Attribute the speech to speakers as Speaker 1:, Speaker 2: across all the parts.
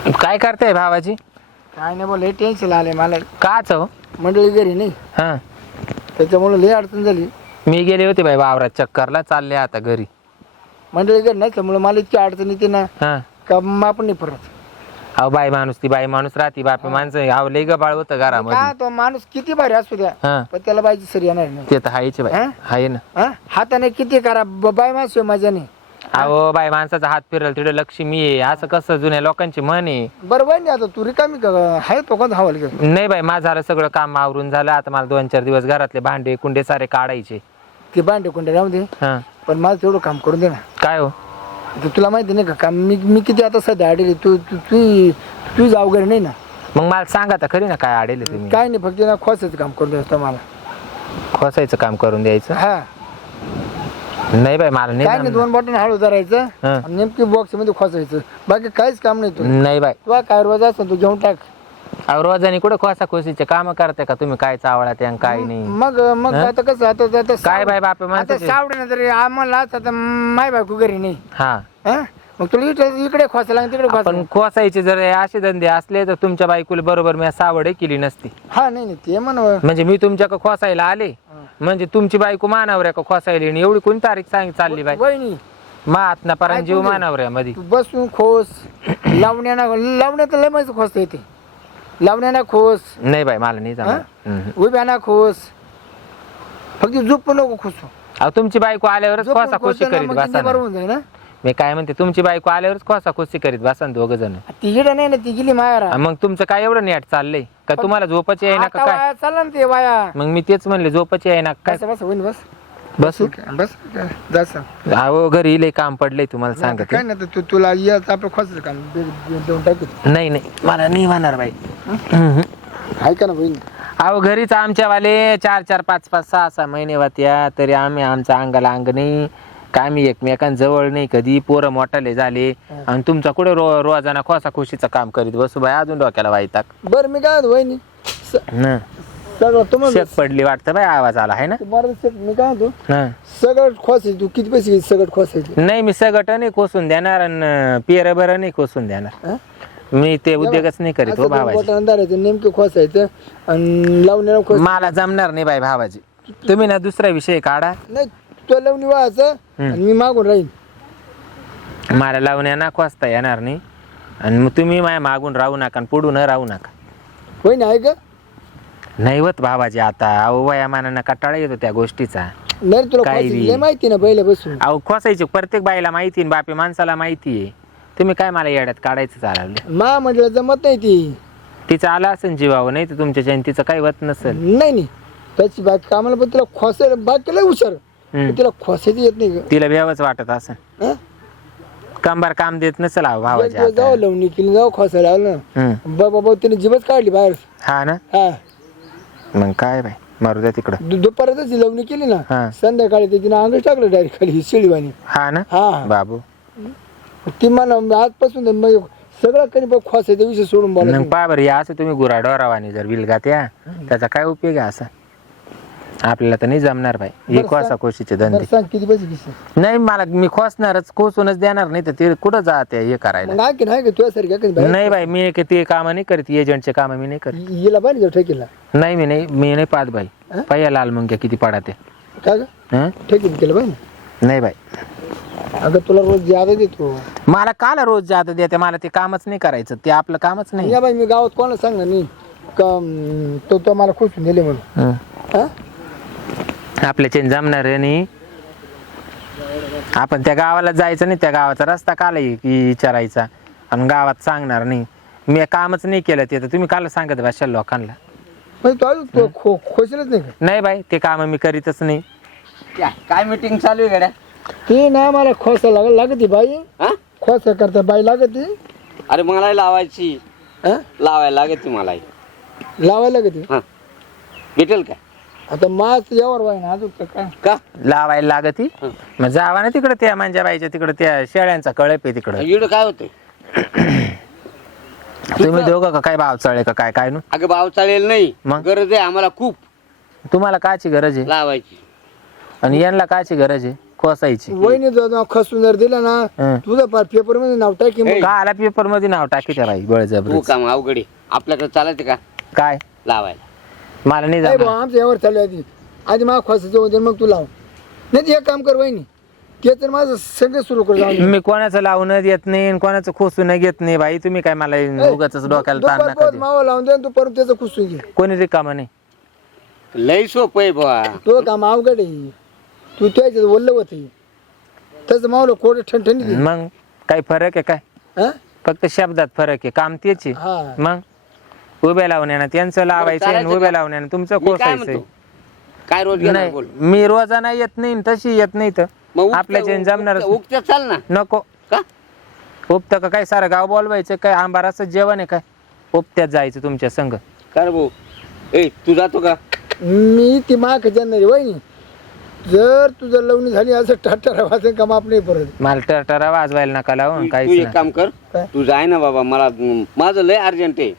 Speaker 1: काय करताय भावाजी?
Speaker 2: काय नाही बोल, टेन्शन आलंय मला.
Speaker 1: काच हो?
Speaker 2: मंडळी घरी नाही,
Speaker 1: हा,
Speaker 2: त्याच्यामुळे लय अडचण झाली.
Speaker 1: मी गेले होते बाई वावरात चक्करला, चालले आता घरी.
Speaker 2: मंडळी घरी नाही त्यामुळे मला इतकी अडचण येते ना,
Speaker 1: हा,
Speaker 2: का आपण नाही परत.
Speaker 1: अहो बाई माणूस ती बाई माणूस राहती, बापे माणसं अहो लय गबाळ होतं
Speaker 2: का
Speaker 1: घरामध्ये.
Speaker 2: तो माणूस किती भारी असू द्या,
Speaker 1: हा,
Speaker 2: पण त्याला बायची सरी येणार नाही.
Speaker 1: ते तर हायचे बाई,
Speaker 2: हा?
Speaker 1: हाय ना.
Speaker 2: हा? हाताने किती करा, बाय माणूस मजा नाही.
Speaker 1: अहो बाई माणसाचा हात फिरल तिथे लक्ष्मी आहे, असं कसं जुन्या लोकांची म्हण आहे.
Speaker 2: बरोबर नाही. आता तू रिकामी आहे तो कोण हवाल घे.
Speaker 1: नाही बाई, माझं झालं सगळं काम आवरून झालं. आता मला 2-4 दिवस घरातले भांडे कुंडे सारे काढायचे.
Speaker 2: ते भांडे कोणते राहू दे,
Speaker 1: हा,
Speaker 2: पण मला तेवढं काम करून दे ना.
Speaker 1: काय हो?
Speaker 2: ते तुला माहिती नाही का काम मी किती आता सध्या अडली. तू जाऊ घरी नाही ना.
Speaker 1: मग मला सांगा तर खरी ना काय आडेल तुम्ही.
Speaker 2: काय नाही, फक्त ना खोसायचं काम करून द्यायचं मला.
Speaker 1: खोसायचं काम करून द्यायचं?
Speaker 2: हा,
Speaker 1: नाही बाई मला
Speaker 2: काय नाही,
Speaker 1: नाही.
Speaker 2: 2 बॉटल हळू धरायचं
Speaker 1: हा.
Speaker 2: आणि नेमकी बॉक्स मध्ये खोसायचं. बाकी काहीच काम नाही. तू
Speaker 1: नाही बाई,
Speaker 2: तुला काय रोज असं तू घेऊन टाक.
Speaker 1: अहो रोजानी कुठं खोसा खोसीचे काम करते का तुम्ही? काय चावळा त्या काय नाही.
Speaker 2: मग
Speaker 1: हा?
Speaker 2: आता कसं आता
Speaker 1: काय बाई बापे
Speaker 2: आता
Speaker 1: माणसाचे.
Speaker 2: सावडे तरी आम्हाला आता माय बायको घरी नाही.
Speaker 1: हा,
Speaker 2: हा? मग तुला इकडे खोसायला तिकडे खोसा.
Speaker 1: पण खोसायचे जर असे धंदे असले तर तुमच्या बायकोला बरोबर मी सावडे केली नसती.
Speaker 2: हा, नाही ते म्हणा.
Speaker 1: म्हणजे मी तुमच्याकडे खोसायला आले म्हणजे तुमची बायको मानावऱ्या का खोसायली आणि एवढी कोणी तारीख सांग चालली बाई?
Speaker 2: वहिनी
Speaker 1: महात्मा परांजीव
Speaker 2: ऐकू दे.
Speaker 1: मानावऱ्या मध्ये
Speaker 2: तू बसून खोस. लावण्यात लय माहिती खोसता येते. लावण्याना खोस,
Speaker 1: नाही बाई मला नाही जमणार.
Speaker 2: उभ्याना खोस, फक्त झोप नको खोसू.
Speaker 1: अहो तुमची बायको आल्यावरच खोसा खोशी करीत बसा ना.
Speaker 2: बरोबर ना.
Speaker 1: मी काय म्हणते, तुमची बायको आल्यावरच खोसा खोशी करीत बसा ना 2 जण.
Speaker 2: ती इकडे नाही ना, ती गेली मायारा.
Speaker 1: मग तुमचं काय एवढं नेट चाललंय का? तुम्हाला झोपाची आहे ना का काय?
Speaker 2: चालला ना ते वाया.
Speaker 1: मग मी तेच म्हणले झोपाची आहे ना काय?
Speaker 2: बस वहिनी बस
Speaker 1: बसू?
Speaker 2: बस जास्त
Speaker 1: अहो घरी लय काम पडलंय तुम्हाला सांगते.
Speaker 2: काय नाही तर तुला याच आपलं खोसायचं काम देऊन टाकू.
Speaker 1: नाही नाही मला नाही होणार बाई.
Speaker 2: आहे का ना बहिणी?
Speaker 1: अहो घरीच आमच्यावाले 4-4, 5-5, 6-6 महिने होत्या तरी आम्ही आमच्या अंगाला अंग नाही काय. मी एकमेकांजवळ नाही कधी. पोरं मोठाले झाले आणि तुमचा कुठे रोजाना खोसा खुशीचं काम करीत बसू बाई. अजून डोक्याला वाईटाक.
Speaker 2: बरं मी काय म्हणतो वहिनी, सगळं तुम्हाला
Speaker 1: शेक पडली वाटतं बाई. आवाज आला आहे ना.
Speaker 2: मी काय म्हणतो,
Speaker 1: हा.
Speaker 2: सगळं खोसायचं. तू किती पैसे घ्यायचे सगळं खोसायचे?
Speaker 1: नाही मी सगट नाही कोसून देणार आणि पियर बरं नाही कोसून देणार.
Speaker 2: हा?
Speaker 1: मी ते उद्योगच नाही करीत हो भावाजी.
Speaker 2: धरायचं नेमकं खोसायचं आणि लावण्याला खोस.
Speaker 1: मला जमणार नाही बाई भावाजी. तुम्ही ना दुसरा विषय काढा.
Speaker 2: नाही, तुला लावणी व्हायचं आणि मी मागून राहीन.
Speaker 1: मला लावण्या ना खोसता येणार नाही आणि मग तुम्ही माझ्या मागून राहू नका आणि पुढून राहू नका.
Speaker 2: वहिनी आहे का?
Speaker 1: नाही होत भावाजी आता. अहो वयामानानं कटाळा येतो त्या गोष्टीचा.
Speaker 2: नाही तुला
Speaker 1: काय
Speaker 2: खोसायचं
Speaker 1: बी.
Speaker 2: लय माहिती ना पहिल्या बसून.
Speaker 1: अहो खोसायची प्रत्येक बाईला माहिती बापे माणसाला माहिती आहे. तुम्ही काय मला येड्यात काढायचं चालवलं?
Speaker 2: मा म्हणजे जमत नाही ती.
Speaker 1: तिचं आलं असेल जीवावं, नाही तर तुमच्या जयंतीचं काही होत नसेल.
Speaker 2: नाही त्याची बाकी कामाला पण तिला खोसायला बाकी लय हुशार. पण तिला खोसायची येत नाही.
Speaker 1: तिला भेवच वाटत असेल.
Speaker 2: का
Speaker 1: कंबार काम देत नसेल अहो भावाजी
Speaker 2: जाऊ
Speaker 1: आता.
Speaker 2: लावणी केली, जाऊ खोसायला आलं ना.
Speaker 1: हम्म.
Speaker 2: बाबा तिने जीवच काढली बाहेर.
Speaker 1: हा ना.
Speaker 2: हा,
Speaker 1: मग काय बाई मारू द्या तिकडं.
Speaker 2: दुपारातच लावणी केली
Speaker 1: हा.
Speaker 2: ना, संध्याकाळी ते तिने अंगच टाकलं डायरेक्ट खाली शिळीवाणी.
Speaker 1: हा ना
Speaker 2: हा,
Speaker 1: बाबू.
Speaker 2: ती मला आजपासून मग सगळं कधी खोसायचा विषय सोडून बोला.
Speaker 1: मग पहा बरं, या असं तुम्ही गुराढोरावानी जर विलगा त्याचा काय उपयोग आहे असा? आपल्याला तर नाही जमणार बाई हे खोसा खोशीचे धंदे.
Speaker 2: सांग किती पैसे घेशील?
Speaker 1: नाही मला मी खोसणारच, खोसूनच देणार नाही तर ते कुठं जाते हे करायला.
Speaker 2: मग आहे का तुझ्यासारख्या
Speaker 1: नाही बाई मी ते काम नाही करीत, एजंटचे काम मी नाही करीत.
Speaker 2: हिला पाहिजे ठेकीला.
Speaker 1: नाही मी नाही पाहत बाई. पहिला लाल मुंग्या किती पडाते.
Speaker 2: का ग ठेकीला केलं पाहिजे?
Speaker 1: नाही बाई.
Speaker 2: अगं तुला रोज ज्यादा देतो.
Speaker 1: मला काल रोज जात देते, मला ते कामच नाही करायचं, ते आपलं कामच नाही.
Speaker 2: या बाई मी गावात कोणाला सांगणार नाही का तो मला खुशून दिले म्हणून. हा?
Speaker 1: आपल्या चेन जमणार नाही. आपण त्या गावाला जायचं नाही, त्या गावाचा रस्ता काल विचारायचा आणि गावात सांगणार नाही. मी कामच नाही केलं ते तर तुम्ही काल सांगत भाषा लोकांना.
Speaker 2: तू खोशीलच नाही का?
Speaker 1: नाही बाई ते काम मी करीतच नाही.
Speaker 3: काय मीटिंग चालू आहे गड्या?
Speaker 2: ते ना मला खोसा लागत बाई. खोसा करता बाई लागत.
Speaker 3: अरे मला लावायची,
Speaker 2: हा?
Speaker 3: लावायला लागत मला.
Speaker 2: लावायला लागत.
Speaker 3: भेटेल का?
Speaker 2: आता मास यावर बाई ना अजून काय
Speaker 3: का
Speaker 1: लावायला लागती. मग जावा ना तिकडे त्या मंजाबाईच्या तिकडे त्या शेळ्यांचा कळप आहे तिकडे.
Speaker 3: इकडं काय होतंय?
Speaker 1: तुम्ही दोघं का काय भाव चाळे का काय काय नु?
Speaker 3: अगं भाव चालेल नाही,
Speaker 1: मग?
Speaker 3: गरज आहे आम्हाला खूप
Speaker 1: तुम्हाला काची गरज आहे
Speaker 3: लावायची.
Speaker 1: आणि यांना काची गरज आहे? खोसायची
Speaker 2: वहिनी जर खसून जर दिला ना
Speaker 1: हं.
Speaker 2: तुझं पार पेपर मध्ये नाव टाकी मग.
Speaker 1: का आला पेपर मध्ये नाव टाकी त्या बाई बळजबरी
Speaker 3: तू काम अवघड आहे. आपल्याकडे चालायचं का
Speaker 1: काय
Speaker 3: लावायला?
Speaker 1: मला नाही
Speaker 2: नाही
Speaker 1: जमणार.
Speaker 2: भाऊ आमच्या यावर चालू आधी आधी मला खोसायचं होते मग तू लाव नाही तर एक काम कर वहिनी ते तर माझं सगळं सुरू कर जाऊन
Speaker 1: मी कोणाचं लावून देत नाही आणि कोणाचं खोसून घेत नाही भाई. तुम्ही काय मला उगाच डोक्याला ताण नका देऊ.
Speaker 2: मावा लावून दे आणि तू परत त्याचं खुसून घे
Speaker 1: कोणी रिकामा नाही.
Speaker 3: लय सोपं आहे बुवा.
Speaker 2: तो काम अवघड आहे तू त्याच्यात बोललं होते त्याचं मावलं कोट ठणठणी दे
Speaker 1: मग काही फरक आहे काय?
Speaker 2: हा
Speaker 1: फक्त शब्दात फरक आहे, काम तेच आहे.
Speaker 2: हा.
Speaker 1: मग उभ्या लावण्यानं त्यांचं लावायचं आणि
Speaker 3: चालायचं
Speaker 1: उभ्या
Speaker 3: का?
Speaker 1: लावण्यानं तुमचं
Speaker 3: मी काय
Speaker 1: खोसायचंय.
Speaker 3: म्हणतो काय रोज घेणार
Speaker 1: नाही
Speaker 3: बोल
Speaker 1: मी रोजाना येत नाही आणि तशी येत नाही तर
Speaker 3: मग
Speaker 1: आपल्या चेन जमणार
Speaker 3: उगत्या चाल ना
Speaker 1: नको.
Speaker 3: का
Speaker 1: उपत का काय सारं गाव बोलवायचं काय आंबाराचं जेवण आहे काय? उपत्यात जायचं तुमच्या संघ.
Speaker 3: कर भाऊ ए तू जातो का?
Speaker 2: मी ती माग जाणार वहिनी जर तुझं लवणी झाली असं टाटा वाचन काम आपण नाही परत
Speaker 1: मला टरटरा वाजवायला नका लावून
Speaker 3: तू
Speaker 1: काहीच
Speaker 3: एक
Speaker 1: नाही.
Speaker 3: काम कर
Speaker 2: काय?
Speaker 3: तू जाय ना बाबा मला माझं लय अर्जंट आहे.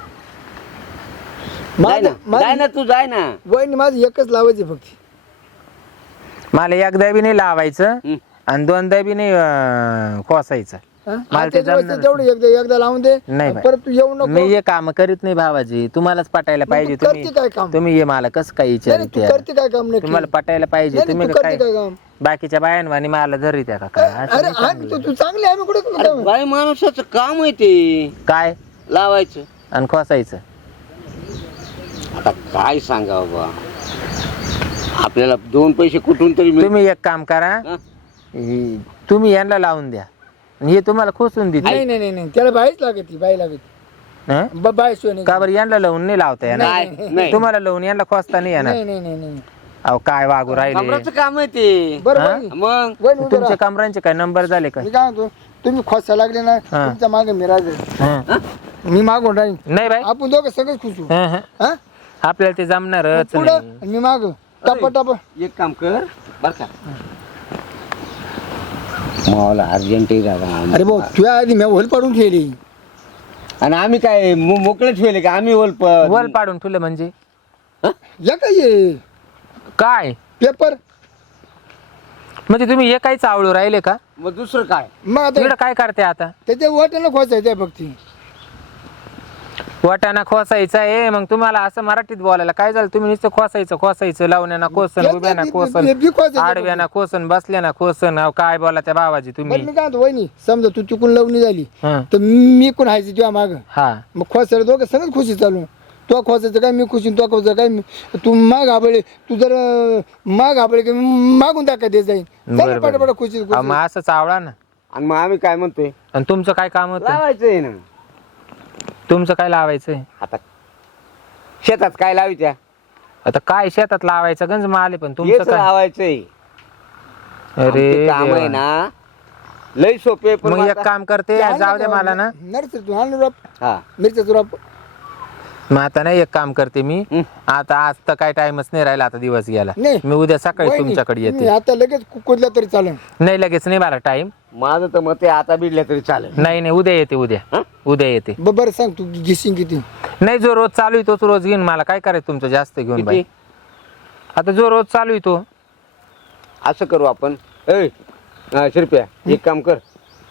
Speaker 3: जाय ना तू जाय ना.
Speaker 2: वहिनी माझं एकच लावायचे फक्त
Speaker 1: मला एकदा बी नाही लावायचं
Speaker 3: हं.
Speaker 1: आणि दोनदा बी नाही खोसायचं.
Speaker 2: हा?
Speaker 1: मला ते
Speaker 2: आता दिवस
Speaker 1: जमणार
Speaker 2: तेवढं एकदा लावून दे
Speaker 1: नाही बाई.
Speaker 2: परत तू येऊ नको
Speaker 1: मी हे काम करीत नाही भावाजी. तुम्हालाच पटायला पाहिजे.
Speaker 2: तू करते काय काम?
Speaker 1: तुम्ही हे मला कसं काही
Speaker 2: नाही, नाही,
Speaker 1: विचारित
Speaker 2: तू करते काय काम नाही
Speaker 1: तुम्हाला पटायला पाहिजे.
Speaker 2: नाही,
Speaker 1: तुम्ही
Speaker 2: तू करते
Speaker 1: काय
Speaker 2: काय काम
Speaker 1: बाकीच्या बायांवानी मला धरी त्या का काय असं
Speaker 2: अरे
Speaker 1: नाही
Speaker 2: हा
Speaker 1: चांगलं.
Speaker 2: तू चांगली आहे, आम्ही कुठे तुला
Speaker 3: अरे
Speaker 2: काम?
Speaker 3: बाई माणसाचं काम आहे ते
Speaker 1: काय
Speaker 3: लावायचं.
Speaker 1: आणि खोसायचं.
Speaker 3: आता काय सांगावं बा आपल्याला दोन पैसे कुठून तरी मिळतील.
Speaker 1: तुम्ही एक काम करा
Speaker 3: हा?
Speaker 1: तुम्ही यांना लावून द्या आणि हे तुम्हाला खोसून देते.
Speaker 2: नाही नाही नाही नाही त्याला बाईच लागत बाई लागत
Speaker 1: हं?
Speaker 2: बाय शिवाय नाही
Speaker 1: का बरं यांना लावून नाही लावता येणार?
Speaker 3: नाही नाही
Speaker 1: तुम्हाला लावून यांना खोसता नाही येणार.
Speaker 2: नाही नाही नाही नाही
Speaker 1: अहो काय वागू राहिले.
Speaker 3: कमराचं काम आहे ते.
Speaker 2: बरं
Speaker 1: हा?
Speaker 2: वहिनी,
Speaker 3: मग
Speaker 2: वहिनी उभं
Speaker 1: तुमच्या
Speaker 2: राहा.
Speaker 1: कमरांचे काय नंबर झाले का?
Speaker 2: मी काय म्हणतो तुम्ही खोसा लागले ना
Speaker 1: हा.
Speaker 2: तुमच्या मागे मी राहील
Speaker 1: हं.
Speaker 2: मी मागून राहील
Speaker 1: नाही बाई.
Speaker 2: आपण दोघं सगळंच खुशू
Speaker 1: हं, हं.
Speaker 2: हा
Speaker 1: आपल्याला ते जमणारच
Speaker 2: पुढं
Speaker 1: नाही.
Speaker 2: आणि मी माग टप टप
Speaker 3: एक काम कर बर का मला अर्जंट आहे दादा.
Speaker 2: अरे भाऊ तुझ्या आधी मी होल पाडून ठेवली
Speaker 3: आणि आम्ही काय मोकळेच ठेवले का आम्ही
Speaker 1: वल पाडून ठेवलं म्हणजे
Speaker 2: या काय ये
Speaker 1: काय
Speaker 2: पेपर
Speaker 1: म्हणजे तुम्ही हे काही चावळू राहिले का?
Speaker 3: मग दुसरं काय?
Speaker 2: मग आता
Speaker 1: इकडं काय करते आता?
Speaker 2: त्याच्या वाट्याला खोचायचं फक्त
Speaker 1: वाटाणा खोसायचा आहे. मग तुम्हाला असं मराठीत बोलायला काय झालं? तुम्ही नुसतं खोसायचं लावण्याना कोसन, उभ्याना कोसन, आडव्याना कोसन, बसल्याना कोसन. अहो काय बोला त्या भावाजी तुम्ही?
Speaker 2: बरं मी काय म्हणतो वहिनी समजा तू चुकून लवणी झाली
Speaker 1: हं.
Speaker 2: तर मी कोण हायची तुझ्या माग
Speaker 1: हा
Speaker 2: मग खोसायला दोघं सगळं खुशी चालू तो खोसायचं काय मी खुशी तो खोसायचं काय तू माग आबळे तू जर माग आबळे की मागून टाका दे जाईल
Speaker 1: बरं,
Speaker 2: पटापट
Speaker 1: बरं.
Speaker 2: खुशी
Speaker 1: अहो, मग असं चावळा ना.
Speaker 3: आणि मग आम्ही काय म्हणतोय
Speaker 1: आणि तुमचं काय काम होतं?
Speaker 3: लावायचंय ना.
Speaker 1: तुमचं काय लावायचंय?
Speaker 3: आता शेतात काय लावायच्या
Speaker 1: आता काय शेतात लावायचं गंज माले पण
Speaker 3: हेच
Speaker 1: तुमचं काय?
Speaker 3: लावायचंय.
Speaker 1: अरे
Speaker 3: आमचे काम आहे
Speaker 1: देवा.
Speaker 3: ना लय सोपे पण
Speaker 1: मग एक
Speaker 3: माझा-
Speaker 1: काम करते जाऊ दे मला ना.
Speaker 2: नर्सरी तू हाल रोप
Speaker 3: हा
Speaker 2: मिरच्या रोप
Speaker 1: मग आता नाही एक काम करते मी.
Speaker 3: हं.
Speaker 1: आता आज तर काय टाइमच नाही राहिला. आता दिवस गेला.
Speaker 2: नाही.
Speaker 1: मी उद्या सकाळी
Speaker 2: वहिनी,
Speaker 1: तुमच्याकडे
Speaker 2: मी
Speaker 1: येते.
Speaker 2: आता लगेच कुदला तरी चालेल
Speaker 1: नाही लगेच नाही मला टाइम.
Speaker 3: माझं तर मत आहे आता बिडल्या तरी चालेल.
Speaker 1: नाही नाही उद्या येते. उद्या
Speaker 3: हं?
Speaker 1: उद्या येते.
Speaker 2: बरं सांग तू घेशील किती
Speaker 1: नाही जो रोज चालू आहे तोच रोज घेऊन. मला काय करायचं तुमचं जास्त घेऊन बाई?
Speaker 3: किती?
Speaker 1: आता जो रोज चालू आहे तो.
Speaker 3: असं करू आपण ए शिरप्या एक काम कर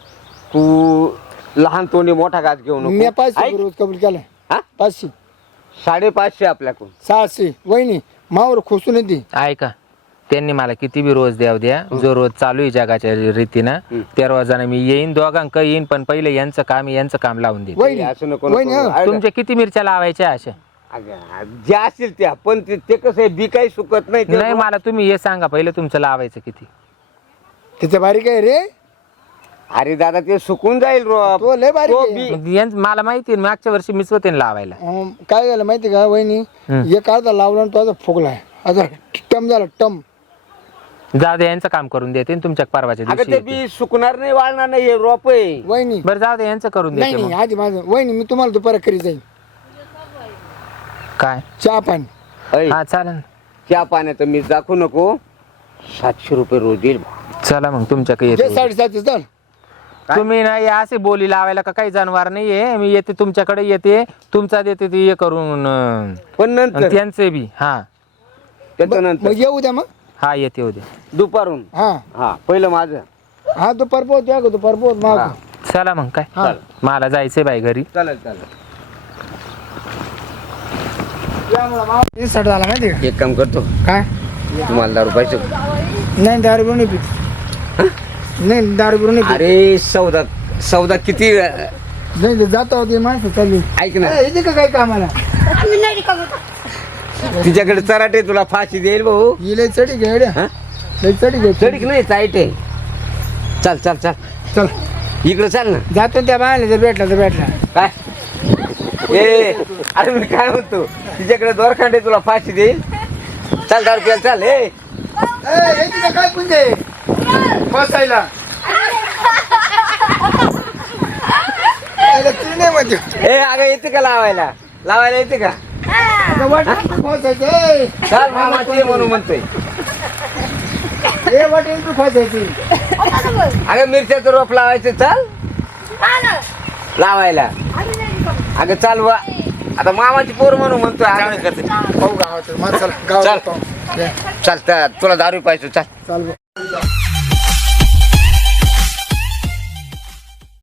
Speaker 3: तू लहान तोंडी मोठा घास घेऊ
Speaker 2: मी
Speaker 3: नको.
Speaker 2: 500
Speaker 3: ऐक,
Speaker 2: रोज कबूल केला
Speaker 3: हा?
Speaker 2: 500
Speaker 3: 550 आपल्याकडून
Speaker 2: 600 वहिनी मावर खोसून येते
Speaker 1: ऐका त्यांनी मला किती बी रोज द्या. जो रोज चालू आहे जगाच्या रीतीनं
Speaker 3: हं.
Speaker 1: त्या रोजानं मी येईन. दोघांक येईन पण पहिले यांचं काम लावून देईन.
Speaker 2: वहिनी
Speaker 3: असं नको
Speaker 2: वहिनी
Speaker 3: नको.
Speaker 2: हा.
Speaker 3: ऐक,
Speaker 1: तुमच्या किती मिरच्या लावायच्या अशा?
Speaker 3: अगं, ज्या असतील त्या पण ते कसं आहे बी काही सुकत नाही ते
Speaker 1: नाही मला तुम्ही हे सांगा पहिले तुमचं लावायचं किती?
Speaker 2: त्याच्या बारीक आहे रे
Speaker 3: अरे दादा ते सुकून जाईल रोप.
Speaker 2: तो लय बारीक
Speaker 3: तो
Speaker 2: आहे.
Speaker 3: बी-
Speaker 1: मग मला माहिती आहे, मागच्या वर्षी मीच होते ना लावायला.
Speaker 2: काय झालं माहिती का वहिनी
Speaker 1: हं.
Speaker 2: एक अर्धा लावला आणि तो आता फुगलाय आता टम झाला टम
Speaker 1: जाऊ दे यांचं काम करून देते आणि तुमच्या परवाच्या
Speaker 3: अगं
Speaker 1: दिवशी
Speaker 3: ते
Speaker 1: येते.
Speaker 3: बी सुकणार नाही वाळणार नाही हे रोप आहे.
Speaker 2: वहिनी
Speaker 1: बरं जाऊ दे यांचं करून
Speaker 2: नाही
Speaker 1: देते
Speaker 2: नाही
Speaker 1: मग.
Speaker 2: आधी माझं वहिनी मी तुम्हाला दुपारा करी जाईल
Speaker 1: काय?
Speaker 2: चहा पाणी
Speaker 3: ऐ,
Speaker 1: हा चालेल.
Speaker 3: त्या पाण्यात मी दाखवू नको 700 रुपये रोज येईल.
Speaker 1: चला मग तुमच्याकडे
Speaker 2: जे
Speaker 1: येते.
Speaker 2: 750 चाल
Speaker 1: तुम्ही नाही असे बोली लावायला का काही जानवर नाहीये. मी येते तुमच्याकडे येते तुमचा देते ते हे करून
Speaker 3: पण नंतर
Speaker 1: त्यांचे बी. हा
Speaker 3: त्याच्यानंतर
Speaker 2: मग येऊ द्या मग
Speaker 1: हा येते उद्या.
Speaker 3: दुपारून.
Speaker 2: हा
Speaker 3: हा पहिलं माझं.
Speaker 2: हा दुपार पोहोच या दुपार पोहोच
Speaker 3: हा.
Speaker 2: माग
Speaker 1: चला मग काय
Speaker 2: हा.
Speaker 1: मला जायचंय बाई घरी.
Speaker 3: चालेल चालेल.
Speaker 2: सट झाला माहिती का
Speaker 3: एक काम करतो,
Speaker 2: काय
Speaker 3: तुम्हाला दारू पाहिजे.
Speaker 2: नाही दारू बिरू नाही पित नाही दारू बिरू नाही पित.
Speaker 3: अरे सौदा सौदा किती
Speaker 2: नाही ते जाता होती माणसं चालली
Speaker 3: ऐक ना,
Speaker 2: येते का काय कामाला
Speaker 3: तिच्याकडे चराटे तुला फाशी देईल भाऊ.
Speaker 2: ही लय चढी घ्या
Speaker 3: हा?
Speaker 2: लय चढी घ्या
Speaker 3: चढीक नाही चाईट आहे. चल चल चल
Speaker 2: चल
Speaker 3: इकडे चाल ना.
Speaker 2: जातो त्या बायला जर भेटला तर भेटला
Speaker 3: काय ए अरे मी काय म्हणतो, तिच्याकडे दोरखांडे तुला फाशी देईल. चाल दारू प्यायला चाल.
Speaker 2: येते का काय पुंजे बसायला तू नाही म्हणजे
Speaker 3: ए अगं येते का लावायला, लावायला येते का.
Speaker 2: फसायचं
Speaker 3: चाल मामाची ये म्हणून म्हणतोय.
Speaker 2: हे वाटेल तू फसायची
Speaker 3: अगं मिरच्याचं रोप लावायचं. चाल लावायला. अगं चाल वा, आता मामाची पोर म्हणून म्हणतोय.
Speaker 2: पाहू गावात मग चला गावात
Speaker 3: चल.
Speaker 2: पाहू.
Speaker 3: चाल तुला दारू पाहिजे. चाल
Speaker 2: चाल